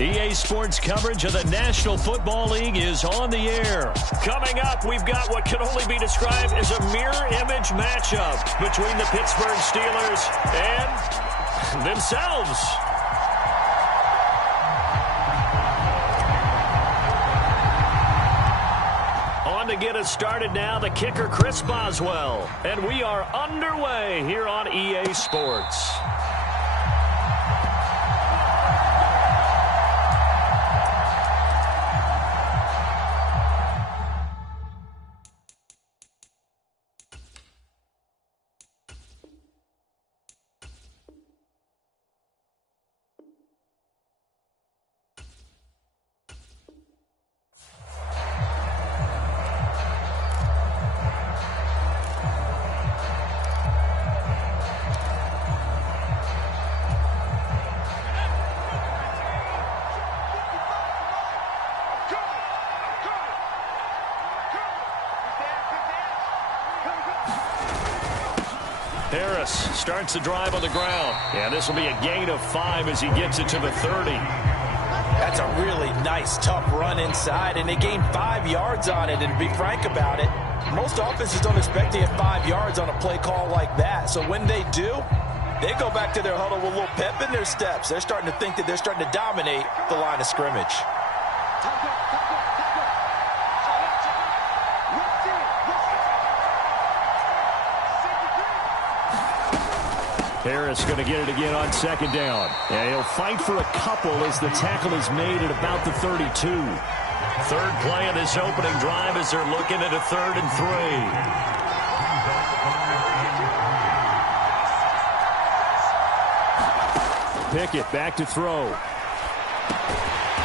EA Sports coverage of the National Football League is on the air. Coming up, we've got what can only be described as a mirror image matchup between the Pittsburgh Steelers and themselves. On to get us started now, the kicker, Chris Boswell. And we are underway here on EA Sports. Harris starts the drive on the ground. And this will be a gain of 5 as he gets it to the 30. That's a really nice, tough run inside, and they gained 5 yards on it. And to be frank about it, most offenses don't expect to get 5 yards on a play call like that. So when they do, they go back to their huddle with a little pep in their steps. They're starting to think that they're starting to dominate the line of scrimmage. Harris going to get it again on second down. And he'll fight for a couple as the tackle is made at about the 32. Third play of this opening drive as they're looking at a 3rd and 3. Pickett back to throw.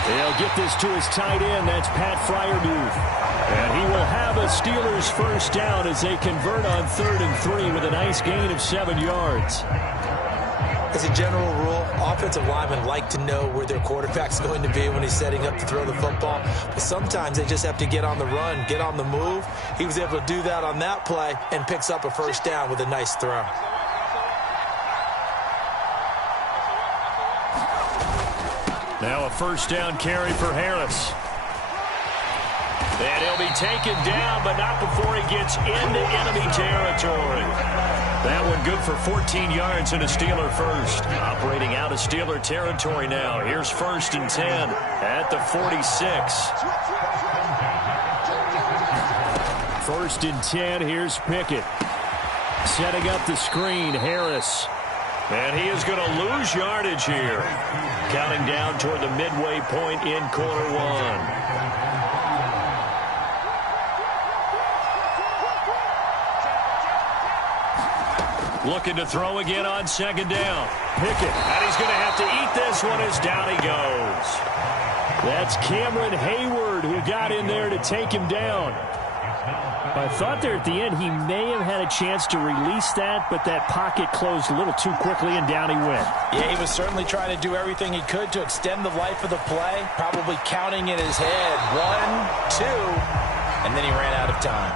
He'll get this to his tight end. That's Pat Freiermuth. And he will have a Steelers first down as they convert on 3rd and 3 with a nice gain of 7 yards. As a general rule, offensive linemen like to know where their quarterback's going to be when he's setting up to throw the football. But sometimes they just have to get on the run, get on the move. He was able to do that on that play and picks up a first down with a nice throw. Now a first down carry for Harris. And he'll be taken down, but not before he gets into enemy territory. That one good for 14 yards and a Steeler first. Operating out of Steeler territory now. Here's 1st and 10 at the 46. 1st and 10, here's Pickett. Setting up the screen, Harris. And he is going to lose yardage here. Counting down toward the midway point in quarter 1. Looking to throw again on second down. Pickett. And he's going to have to eat this one as down he goes. That's Cameron Hayward who got in there to take him down. I thought there at the end he may have had a chance to release that, but that pocket closed a little too quickly and down he went. Yeah, he was certainly trying to do everything he could to extend the life of the play, probably counting in his head 1, 2, and then he ran out of time.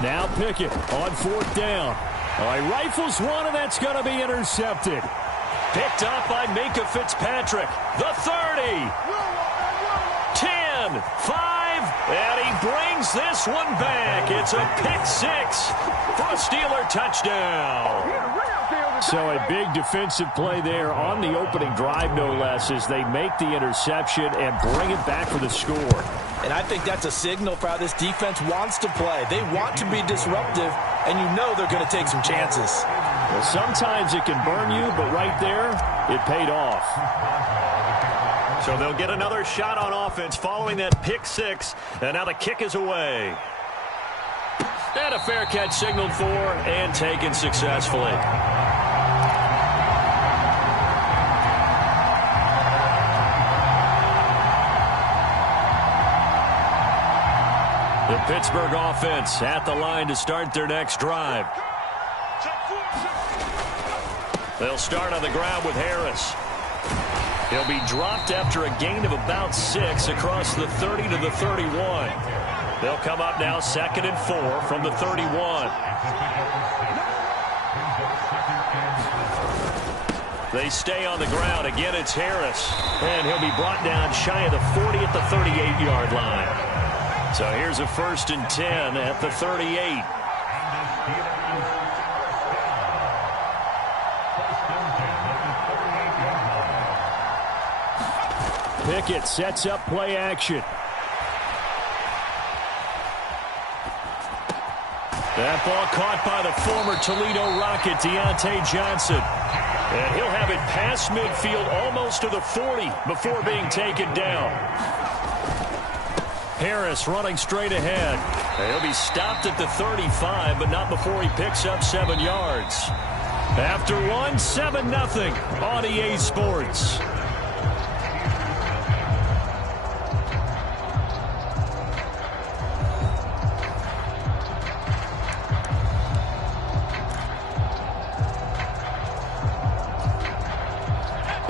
Now Pickett on 4th down. He rifles one, and that's going to be intercepted. Picked up by Minka Fitzpatrick. The 30. 10, 5, and he brings this one back. It's a pick 6 for a Steeler touchdown. So a big defensive play there on the opening drive, no less, as they make the interception and bring it back for the score. And I think that's a signal for how this defense wants to play. They want to be disruptive, and you know they're going to take some chances. Well, sometimes it can burn you, but right there, it paid off. So they'll get another shot on offense following that pick 6, and now the kick is away. And a fair catch signaled for and taken successfully. The Pittsburgh offense at the line to start their next drive. They'll start on the ground with Harris. He'll be dropped after a gain of about 6 across the 30 to the 31. They'll come up now 2nd and 4 from the 31. They stay on the ground. Again, it's Harris. And he'll be brought down shy of the 40 at the 38-yard line. So here's a 1st and 10 at the 38. Pickett sets up play action. That ball caught by the former Toledo Rocket, Deontay Johnson. And he'll have it past midfield almost to the 40 before being taken down. Harris running straight ahead. He'll be stopped at the 35, but not before he picks up 7 yards. After one, 7-0 on EA Sports.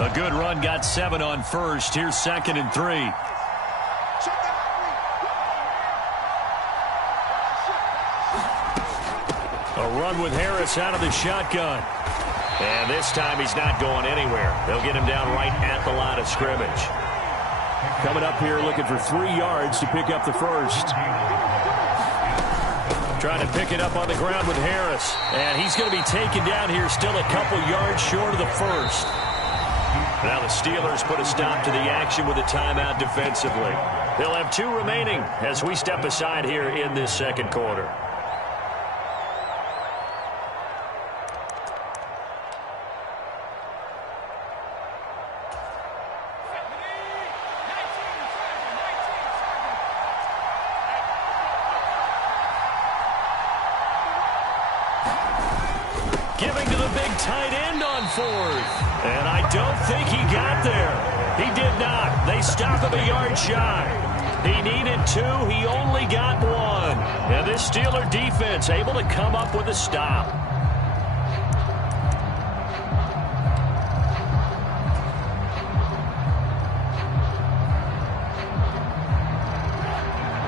A good run, got 7 on first. Here's 2nd and 3. A run with Harris out of the shotgun. And this time he's not going anywhere. They'll get him down right at the line of scrimmage. Coming up here looking for 3 yards to pick up the first. Trying to pick it up on the ground with Harris. And he's going to be taken down here still a couple yards short of the first. Now the Steelers put a stop to the action with a timeout defensively. They'll have 2 remaining as we step aside here in this 2nd quarter. Giving to the big tight end on 4th. And I don't think he got there. He did not. They stop him a yard shy. He needed 2. He only got 1. And this Steeler defense able to come up with a stop.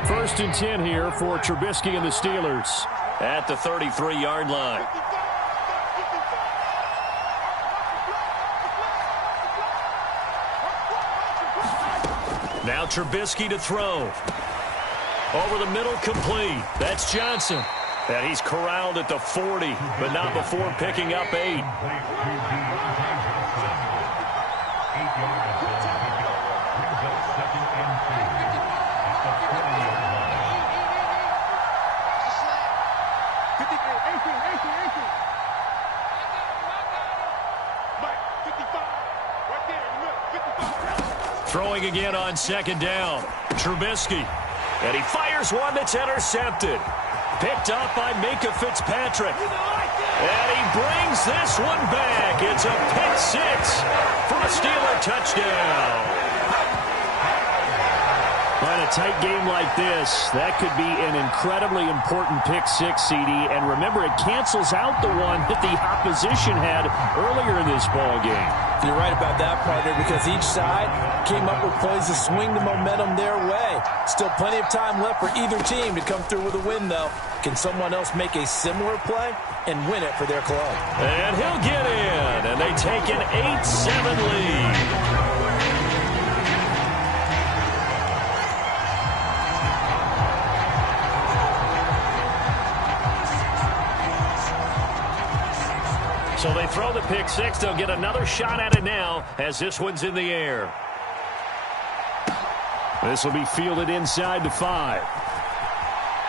First and 10 here for Trubisky and the Steelers at the 33-yard line. Now Trubisky to throw. Over the middle, complete. That's Johnson. And he's corralled at the 40, but not before picking up 8. Throwing again on 2nd down. Trubisky. And he fires one that's intercepted. Picked up by Minkah Fitzpatrick. And he brings this one back. It's a pick 6 for a Steeler touchdown. In a tight game like this, that could be an incredibly important pick 6, CD. And remember, it cancels out the one that the opposition had earlier in this ball game. You're right about that, partner, because each side came up with plays to swing the momentum their way. Still plenty of time left for either team to come through with a win, though. Can someone else make a similar play and win it for their club? And he'll get in, and they take an 8-7 lead. So they throw the pick 6. They'll get another shot at it now as this one's in the air. This will be fielded inside the 5.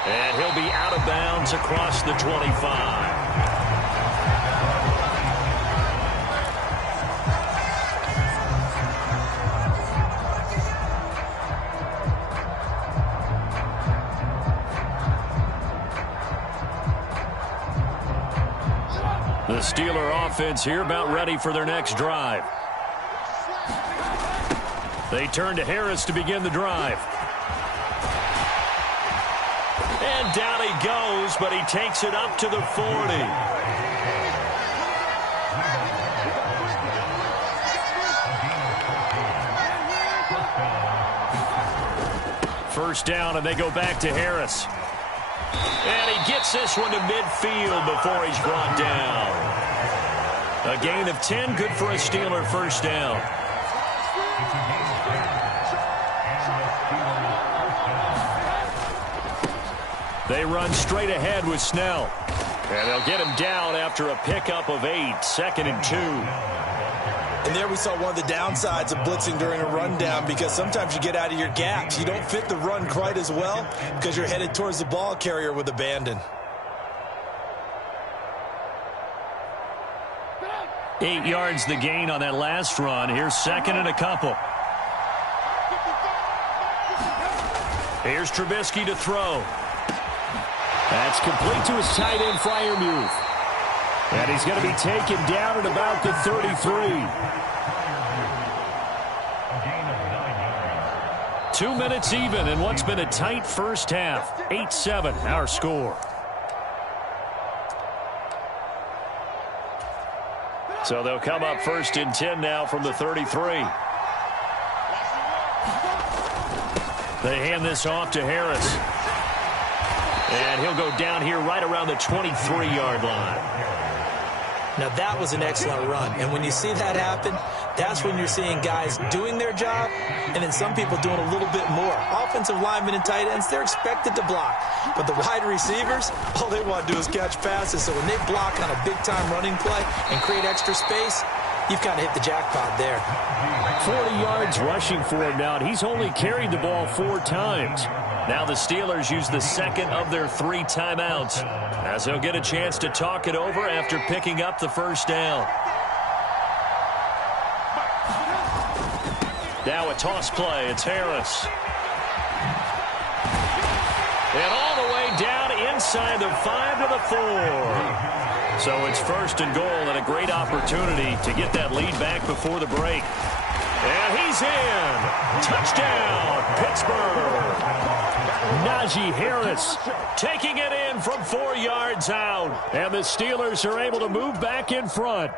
And he'll be out of bounds across the 25. The Steeler offense here about ready for their next drive. They turn to Harris to begin the drive. And down he goes, but he takes it up to the 40. first down, and they go back to Harris. And he gets this one to midfield before he's brought down. A gain of 10, good for a Steeler first down. They run straight ahead with Snell. And they'll get him down after a pickup of 8, 2nd and 2. And there we saw one of the downsides of blitzing during a rundown, because sometimes you get out of your gaps. You don't fit the run quite as well because you're headed towards the ball carrier with abandon. 8 yards the gain on that last run. Here's 2nd and a couple. Here's Trubisky to throw. That's complete to his tight end, Freiermuth. And he's going to be taken down at about the 33. 2 minutes even in what's been a tight first half. 8-7, our score. So they'll come up 1st and 10 now from the 33. They hand this off to Harris. And he'll go down here right around the 23-yard line. Now, that was an excellent run. And when you see that happen, that's when you're seeing guys doing their job and then some people doing a little bit more. Offensive linemen and tight ends, they're expected to block. But the wide receivers, all they want to do is catch passes. So when they block on a big-time running play and create extra space, you've kind of hit the jackpot there. 40 yards rushing for him now, and he's only carried the ball 4 times. Now the Steelers use the 2nd of their 3 timeouts, as they'll get a chance to talk it over after picking up the first down. Now a toss play. It's Harris. And all the way down inside the 5 to the 4. So it's 1st and goal, and a great opportunity to get that lead back before the break. And he's in. Touchdown, Pittsburgh. Najee Harris taking it in from 4 yards out. And the Steelers are able to move back in front.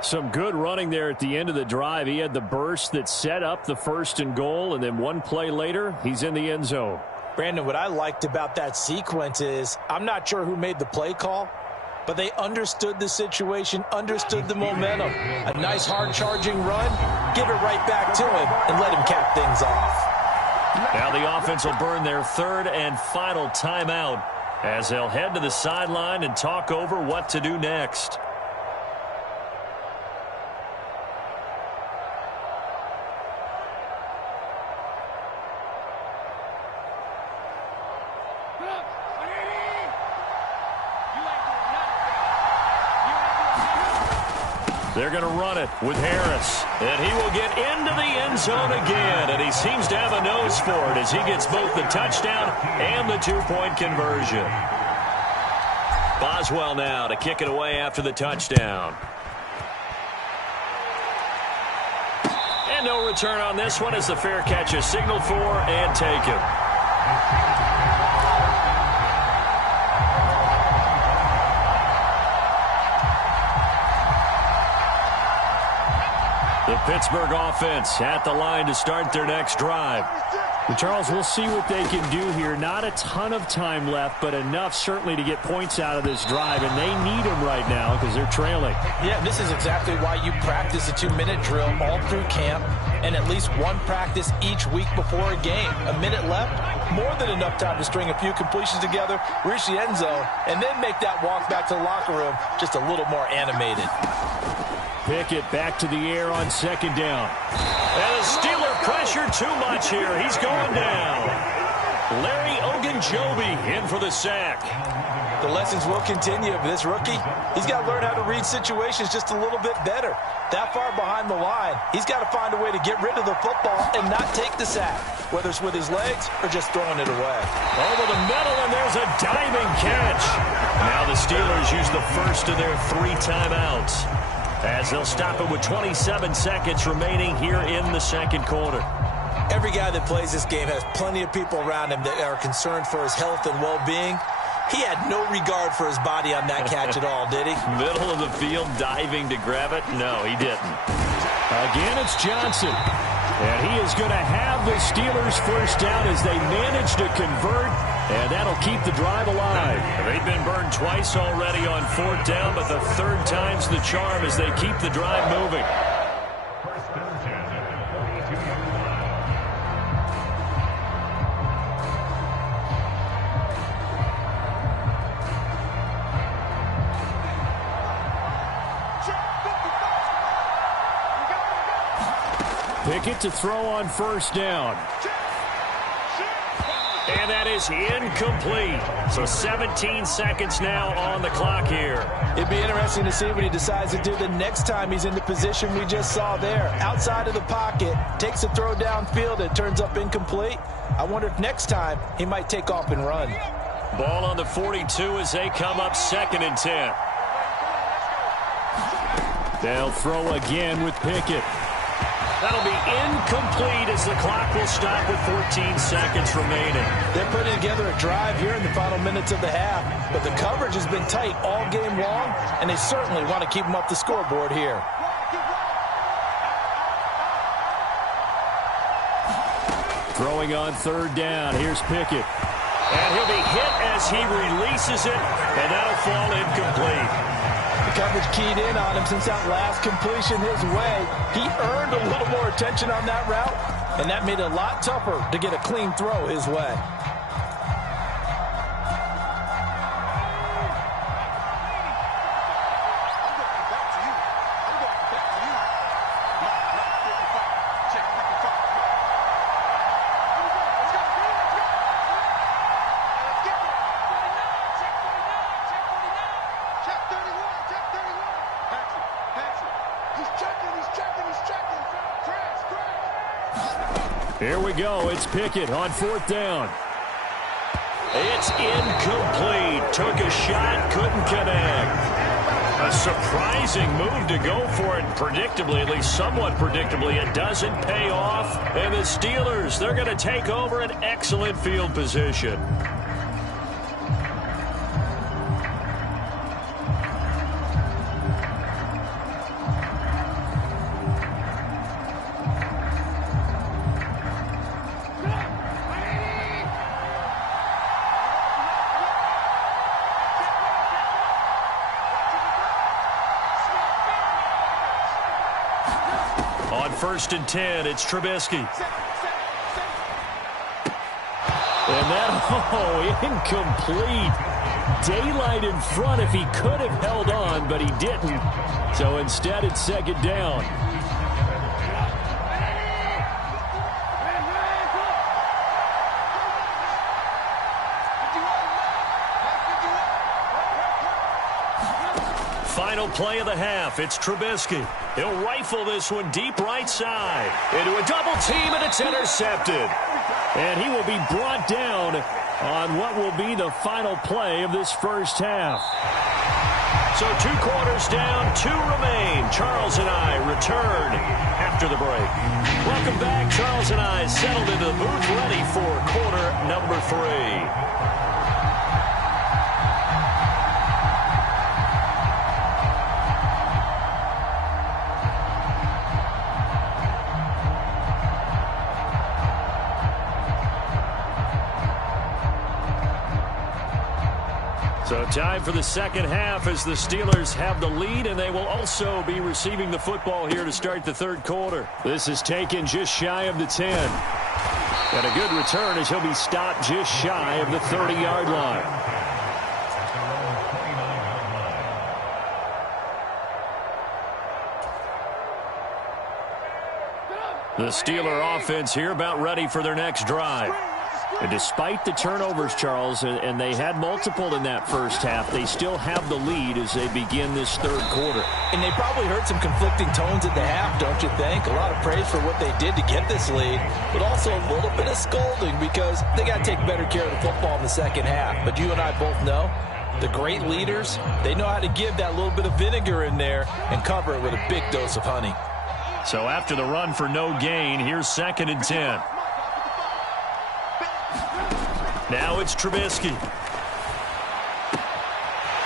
Some good running there at the end of the drive. He had the burst that set up the 1st and goal, and then one play later, he's in the end zone. Brandon, what I liked about that sequence is I'm not sure who made the play call, but they understood the situation, understood the momentum. A nice hard-charging run, give it right back to him, and let him cap things off. Now the offense will burn their 3rd and final timeout as they'll head to the sideline and talk over what to do next. They're going to run it with Harris. And he will get into the end zone again. And he seems to have a nose for it as he gets both the touchdown and the 2-point conversion. Boswell now to kick it away after the touchdown. And no return on this one as the fair catch is signaled for and taken. The Pittsburgh offense at the line to start their next drive. And Charles, we'll see what they can do here. Not a ton of time left, but enough certainly to get points out of this drive, and they need them right now because they're trailing. Yeah, this is exactly why you practice a 2-minute drill all through camp and at least one practice each week before a game. A minute left, more than enough time to string a few completions together, reach the end zone, and then make that walk back to the locker room just a little more animated. Pickett back to the air on 2nd down. And the Steeler pressure too much here. He's going down. Larry Ogunjobi in for the sack. The lessons will continue. This rookie, he's got to learn how to read situations just a little bit better. That far behind the line, he's got to find a way to get rid of the football and not take the sack, whether it's with his legs or just throwing it away. Over the middle, and there's a diving catch. Now the Steelers use the 1st of their 3 timeouts, as they'll stop it with 27 seconds remaining here in the 2nd quarter. Every guy that plays this game has plenty of people around him that are concerned for his health and well-being. He had no regard for his body on that catch at all, did he? Middle of the field, diving to grab it? No, he didn't. Again, it's Johnson. And he is going to have the Steelers first down as they manage to convert, and that'll keep the drive alive. They've been burned twice already on fourth down, but the third time's the charm as they keep the drive moving. Pickett to throw on first down. And that is incomplete. So 17 seconds now on the clock here. It'd be interesting to see what he decides to do the next time he's in the position we just saw there. Outside of the pocket, takes a throw downfield, it turns up incomplete. I wonder if next time he might take off and run. Ball on the 42 as they come up 2nd and 10. They'll throw again with Pickett. That'll be incomplete as the clock will stop with 14 seconds remaining. They're putting together a drive here in the final minutes of the half, but the coverage has been tight all game long, and they certainly want to keep them up the scoreboard here. Throwing on third down. Here's Pickett. And he'll be hit as he releases it, and that'll fall incomplete. The coverage keyed in on him since that last completion his way. He earned a little more attention on that route, and that made it a lot tougher to get a clean throw his way. Here we go. It's Pickett on fourth down. It's incomplete. Took a shot, couldn't connect. A surprising move to go for it. Predictably, at least somewhat predictably, it doesn't pay off. And the Steelers, they're going to take over an excellent field position. On 1st and 10, it's Trubisky. And that, incomplete. Daylight in front if he could have held on, but he didn't. So instead, it's 2nd down. Final play of the half. It's Trubisky. He'll rifle this one deep right side. Into a double team, and it's intercepted. And he will be brought down on what will be the final play of this first half. So 2 quarters down, 2 remain. Charles and I return after the break. Welcome back. Charles and I settled into the booth, ready for quarter number 3. So time for the second half as the Steelers have the lead, and they will also be receiving the football here to start the third quarter. This is taken just shy of the 10. And a good return as he'll be stopped just shy of the 30-yard line. The Steeler offense here about ready for their next drive. And despite the turnovers, Charles, and they had multiple in that first half, they still have the lead as they begin this third quarter. And they probably heard some conflicting tones at the half, don't you think? A lot of praise for what they did to get this lead, but also a little bit of scolding because they got to take better care of the football in the second half. But you and I both know the great leaders, they know how to give that little bit of vinegar in there and cover it with a big dose of honey. So after the run for no gain, here's 2nd and 10. Now it's Trubisky.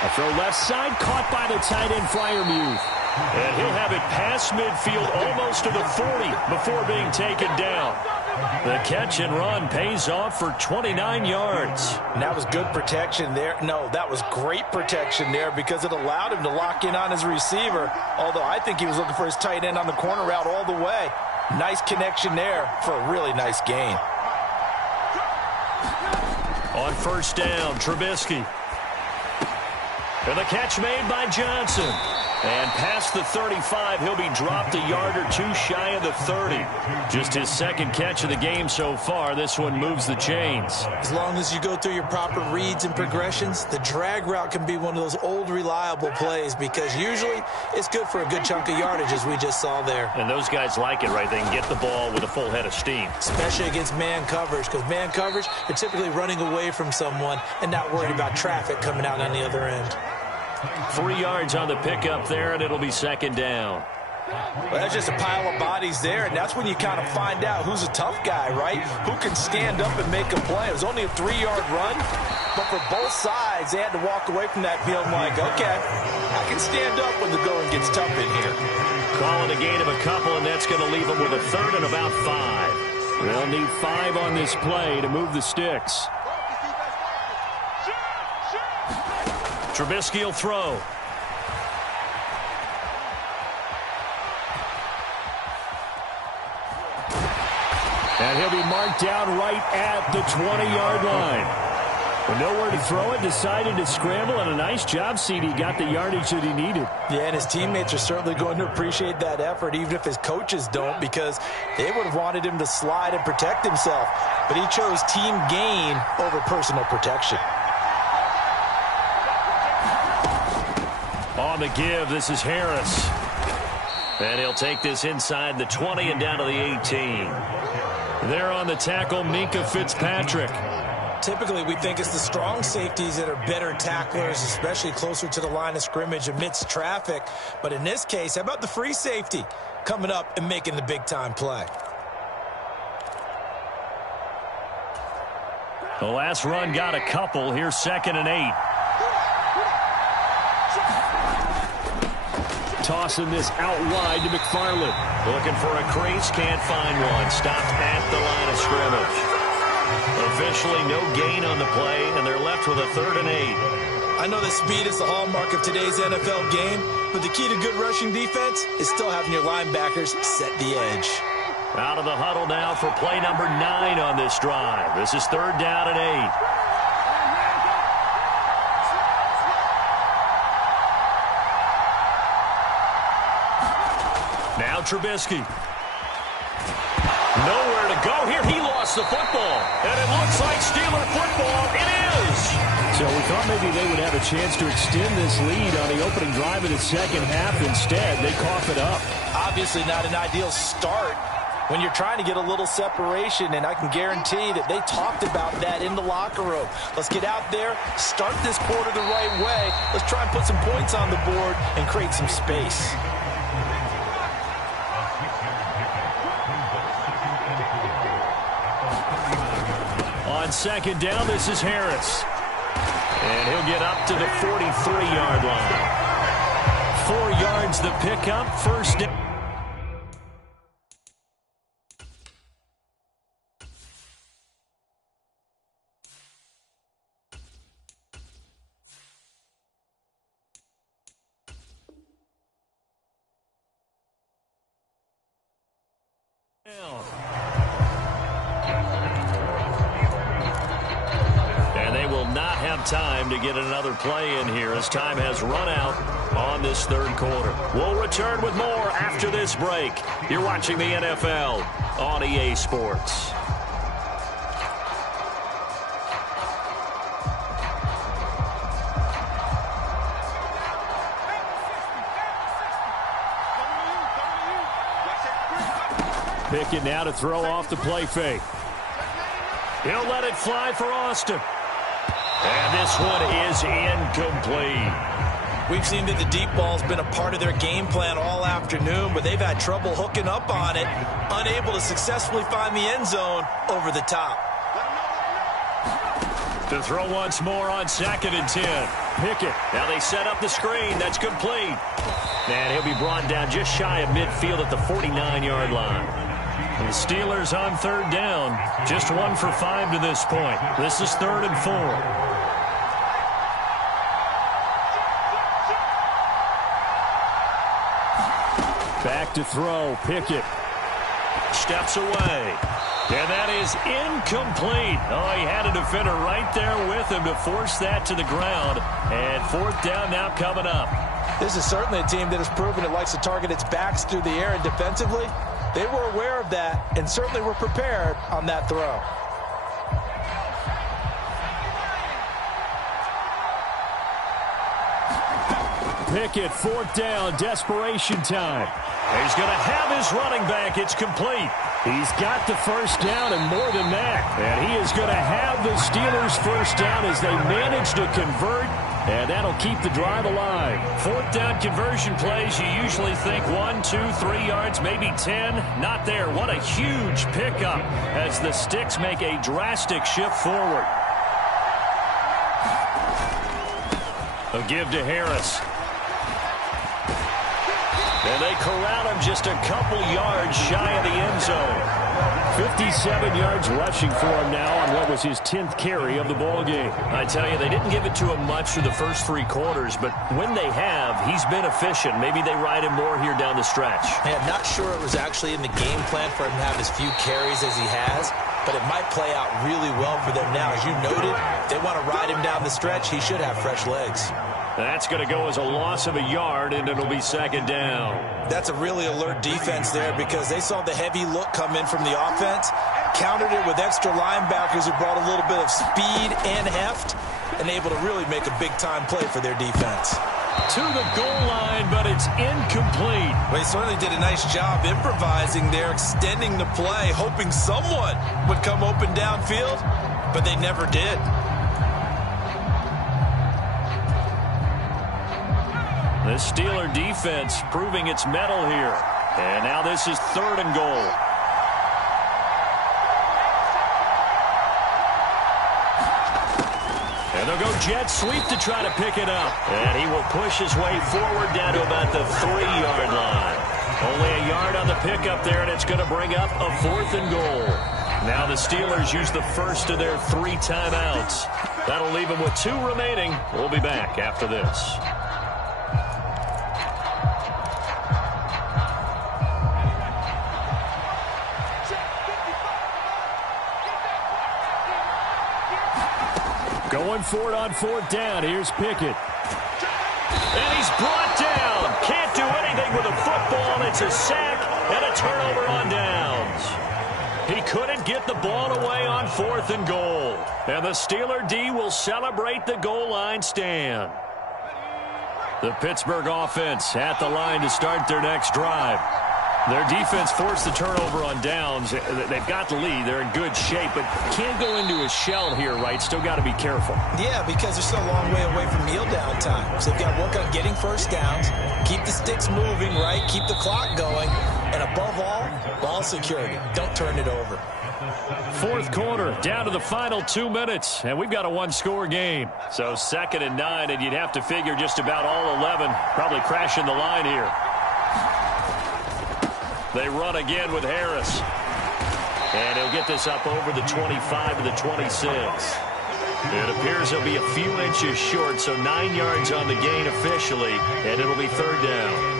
A throw left side, caught by the tight end Freiermuth. And he'll have it past midfield, almost to the 40, before being taken down. The catch and run pays off for 29 yards. And that was good protection there. No, that was great protection there because it allowed him to lock in on his receiver, although I think he was looking for his tight end on the corner route all the way. Nice connection there for a really nice gain. On first down, Trubisky. And the catch made by Johnson. And past the 35, he'll be dropped a yard or two shy of the 30. Just his second catch of the game so far. This one moves the chains. As long as you go through your proper reads and progressions, the drag route can be one of those old reliable plays because usually it's good for a good chunk of yardage, as we just saw there. And those guys like it, right? They can get the ball with a full head of steam. Especially against man coverage, because man coverage, they're typically running away from someone and not worried about traffic coming out on the other end. 3 yards on the pickup there, and it'll be second down. Well, that's just a pile of bodies there, and that's when you kind of find out who's a tough guy, right? Who can stand up and make a play. It was only a 3-yard run, but for both sides, they had to walk away from that field like, okay, I can stand up when the going gets tough in here. Calling a gain of a couple, and that's going to leave them with a third and about 5. They'll need 5 on this play to move the sticks. Trubisky will throw. And he'll be marked down right at the 20-yard line. With nowhere to throw it, decided to scramble, and a nice job, CD. Got the yardage that he needed. Yeah, and his teammates are certainly going to appreciate that effort, even if his coaches don't, because they would have wanted him to slide and protect himself. But he chose team gain over personal protection. On the give, this is Harris. And he'll take this inside the 20 and down to the 18. There on the tackle, Minkah Fitzpatrick. Typically, we think it's the strong safeties that are better tacklers, especially closer to the line of scrimmage amidst traffic. But in this case, how about the free safety coming up and making the big-time play? The last run got a couple. Here's 2nd and 8. Tossing this out wide to McFarland. Looking for a crease, can't find one. Stopped at the line of scrimmage. Officially no gain on the play, and they're left with a 3rd and 8. I know that speed is the hallmark of today's NFL game, but the key to good rushing defense is still having your linebackers set the edge. Out of the huddle now for play number 9 on this drive. This is 3rd down and 8. Now Trubisky. Nowhere to go here. He lost the football. And it looks like Steeler football. It is. So we thought maybe they would have a chance to extend this lead on the opening drive of the second half. Instead, they cough it up. Obviously not an ideal start when you're trying to get a little separation, and I can guarantee that they talked about that in the locker room. Let's get out there, start this quarter the right way. Let's try and put some points on the board and create some space. On 2nd down, this is Harris. And he'll get up to the 43-yard line. 4 yards the pickup, 1st down. Time to get another play in here as time has run out on this 3rd quarter. We'll return with more after this break. You're watching the NFL on EA Sports. Pickett now to throw off the play fake. He'll let it fly for Austin. And this one is incomplete. We've seen that the deep ball's been a part of their game plan all afternoon, but they've had trouble hooking up on it, unable to successfully find the end zone over the top. To throw once more on 2nd and 10. Pickett. Now they set up the screen. That's complete. And he'll be brought down just shy of midfield at the 49-yard line. And the Steelers on 3rd down. Just 1 for 5 to this point. This is 3rd and 4. Back to throw. Pickett steps away. And that is incomplete. Oh, he had a defender right there with him to force that to the ground. And 4th down now coming up. This is certainly a team that has proven it likes to target its backs through the air, and defensively, they were aware of that and certainly were prepared on that throw. Pickett, 4th down, desperation time. He's going to have his running back. It's complete. He's got the 1st down and more than that. And he is going to have the Steelers' 1st down as they manage to convert. And that'll keep the drive alive. 4th down conversion plays, you usually think 1, 2, 3 yards, maybe 10. Not there. What a huge pickup as the Sticks make a drastic shift forward. A give to Harris. And they corral him just a couple yards shy of the end zone. 57 yards rushing for him now on what was his 10th carry of the ball game. I tell you, they didn't give it to him much for the first 3 quarters, but when they have, he's been efficient. Maybe they ride him more here down the stretch. Hey, I'm not sure it was actually in the game plan for him to have as few carries as he has, but it might play out really well for them now. As you noted, if they want to ride him down the stretch, he should have fresh legs. That's going to go as a loss of a yard, and it'll be 2nd down. That's a really alert defense there because they saw the heavy look come in from the offense, countered it with extra linebackers who brought a little bit of speed and heft, and able to really make a big-time play for their defense. To the goal line, but it's incomplete. Well, he certainly did a nice job improvising there, extending the play, hoping someone would come open downfield, but they never did. The Steeler defense proving its mettle here. And now this is 3rd and goal. And they'll go jet sweep to try to pick it up. And he will push his way forward down to about the 3-yard line. Only a yard on the pickup there, and it's going to bring up a 4th and goal. Now the Steelers use the first of their 3 timeouts. That'll leave them with 2 remaining. We'll be back after this. Going for it on 4th down. Here's Pickett. And he's brought down. Can't do anything with a football. It's a sack and a turnover on downs. He couldn't get the ball away on 4th and goal. And the Steeler D will celebrate the goal line stand. The Pittsburgh offense at the line to start their next drive. Their defense forced the turnover on downs. They've got the lead. They're in good shape, but can't go into a shell here, right? Still got to be careful. Yeah, because they're still a long way away from kneel down time. So they've got to work on getting 1st downs, keep the sticks moving, right? Keep the clock going. And above all, ball security. Don't turn it over. 4th quarter, down to the final 2 minutes, and we've got a 1-score game. So 2nd and 9, and you'd have to figure just about all 11 probably crashing the line here. They run again with Harris. And he'll get this up over the 25 to the 26. It appears he'll be a few inches short, so 9 yards on the gain officially, and it'll be 3rd down.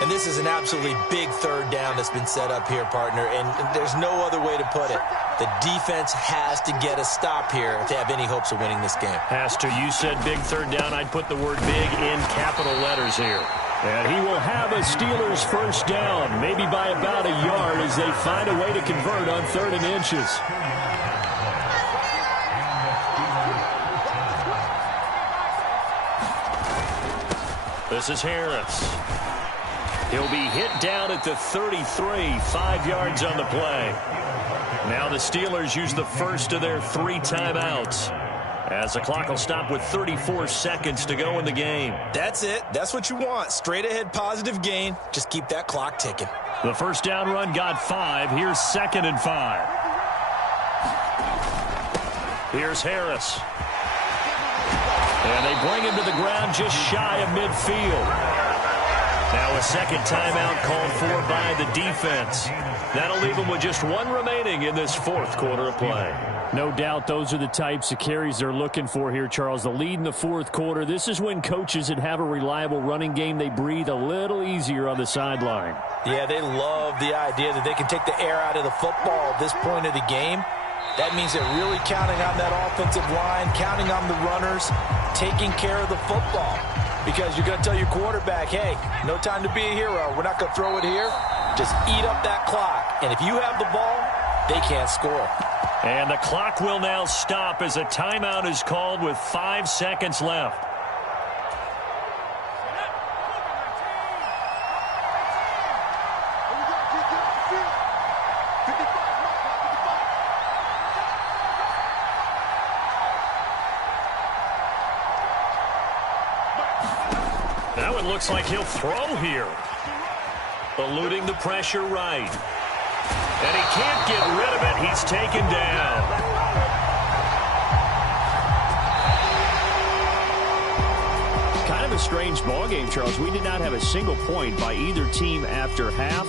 And this is an absolutely big 3rd down that's been set up here, partner, and there's no other way to put it. The defense has to get a stop here if they have any hopes of winning this game. Has to. You said big 3rd down. I'd put the word big in capital letters here. And he will have a Steelers 1st down, maybe by about a yard as they find a way to convert on 3rd and inches. This is Harris. He'll be hit down at the 33, 5 yards on the play. Now the Steelers use the first of their 3 timeouts, as the clock will stop with 34 seconds to go in the game. That's it. That's what you want. Straight ahead positive gain. Just keep that clock ticking. The 1st down run got 5. Here's 2nd and 5. Here's Harris. And they bring him to the ground just shy of midfield. Now a second timeout called for by the defense. That'll leave them with just one remaining in this fourth quarter of play. No doubt those are the types of carries they're looking for here, Charles. The lead in the fourth quarter. This is when coaches that have a reliable running game, they breathe a little easier on the sideline. Yeah, they love the idea that they can take the air out of the football at this point of the game. That means they're really counting on that offensive line, counting on the runners, taking care of the football. Because you're going to tell your quarterback, hey, no time to be a hero. We're not going to throw it here. Just eat up that clock. And if you have the ball, they can't score. And the clock will now stop as a timeout is called with 5 seconds left. Now it looks like he'll throw here. Eluding the pressure right. And he can't get rid of it. He's taken down. Kind of a strange ball game, Charles. We did not have a single point by either team after half.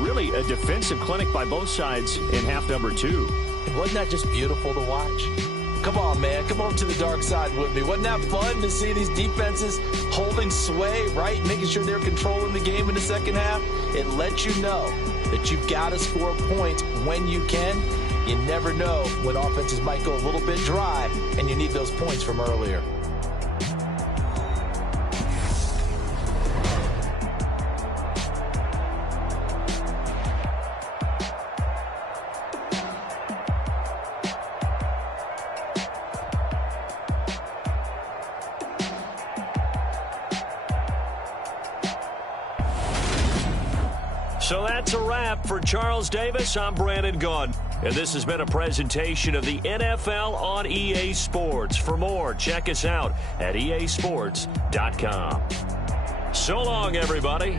Really a defensive clinic by both sides in half number 2. Wasn't that just beautiful to watch? Come on, man. Come over to the dark side with me. Wasn't that fun to see these defenses holding sway, right? Making sure they're controlling the game in the second half. It lets you know that you've got to score points when you can. You never know when offenses might go a little bit dry, and you need those points from earlier. So that's a wrap for Charles Davis. I'm Brandon Gaudin. And this has been a presentation of the NFL on EA Sports. For more, check us out at easports.com. So long, everybody.